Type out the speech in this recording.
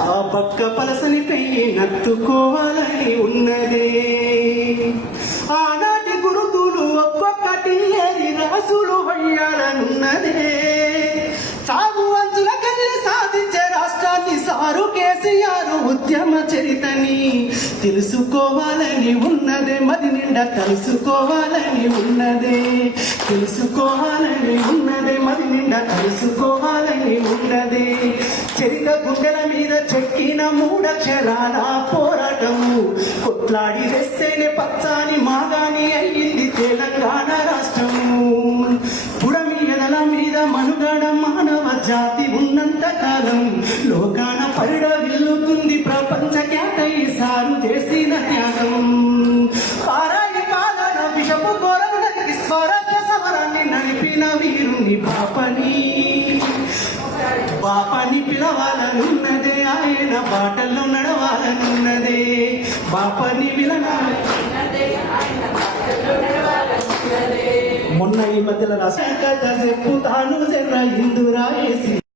ఆ పక్క పలసని పెయ్యి నత్తుకోవాలని ఉన్నదే. ఆనాటి గురుతులు ఒక్కొక్కటి ఏది రాసులు వయ్యాలనున్నదే. సాగు అంచులకెళ్ళి సాధించే రాష్ట్రాన్ని సారు కేసీఆర్ ఉద్యమ చరితని తెలుసుకోవాలని ఉన్నదే. మరి నిండా తెలుసుకోవాలని ఉన్నదే. తెలుసుకోవాలని ఉన్నదే. మరి నిండా తెలుసుకోవాలని ఉన్నదే. చరిత గుండెల మీద చెక్కిన మూడక్షరాల పోరాటము కొట్లాడి తెస్తేనే పచ్చాని మాగాని అయ్యింది తెలంగాణ రాష్ట్రము. పుడమి ఎదల మీద మనుగడ మానవ జాతి ఉన్నంత కాలం లోకాన పరిడ విల్లుతుంది ప్రపంచ ఖ్యాతై సారు చేసిన త్యాగం. పారాయి పాలన విషపు కోరవులకి స్వరాజ్య సమరాన్ని నడిపిన వీరుని బాపని పిలవాలనున్నదే. ఆయన బాటల్లో నడవాలనున్నదే. బాపని మొన్న ఈ మధ్యలో రాష్ట్ర చెప్పుతాను జర్ర హిందురాయేసి